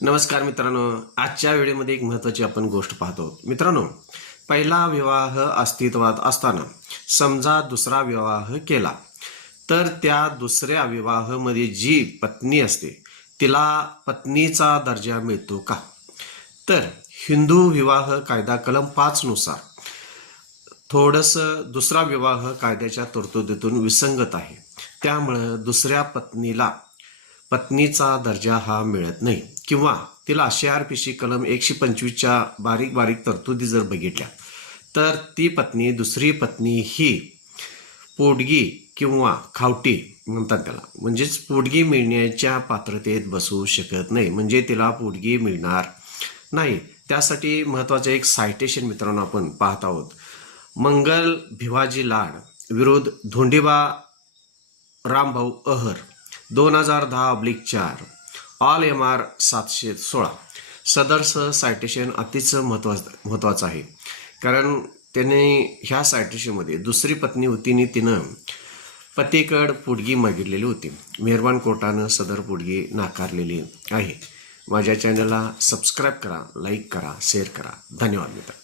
नमस्कार मित्रांनो, आजच्या व्हिडिओमध्ये एक महत्त्वाची आपण गोष्ट पाहतो. मित्रांनो, पहिला विवाह अस्तित्वात असताना समजा दुसरा विवाह केला तर त्या दुसऱ्या विवाहामध्ये जी पत्नी असते तिला पत्नीचा दर्जा मिळतो का? तर हिंदू विवाह कायदा कलम 5 नुसार थोडंसं दुसरा विवाह कायद्याच्या तरतुदीतून विसंगत आहे. त्यामुळे दुसऱ्या पत्नीला पत्नीचा दर्जा हा मिळत नाही किंवा तिला CRPC कलम 125च्या बारीक बारीक तरतुदी जर बघितल्या तर ती पत्नी दुसरी पत्नी ही पोटगी किंवा खावटी म्हणतात त्याला, म्हणजेच पोटगी मिळण्याच्या पात्रतेत बसू शकत नाही, म्हणजे तिला पोटगी मिळणार नाही. त्यासाठी महत्त्वाचं एक सायटेशन मित्रांनो आपण पाहत आहोत. मंगल भिवाजी लाड विरुद्ध धोंडीबा रामभाऊ अहर 2010/4 ऑल MR 716. सदरचं सायटेशन अतिच महत्त्वाचं आहे, कारण त्याने ह्या सायटेशनमध्ये दुसरी पत्नी होती आणि तिनं पतीकड पोटगी मागितलेली होती. मेहरबान कोर्टानं सदर पोटगी नाकारलेली आहे. माझ्या चॅनलला सबस्क्राईब करा, लाईक करा, शेअर करा. धन्यवाद मित्र.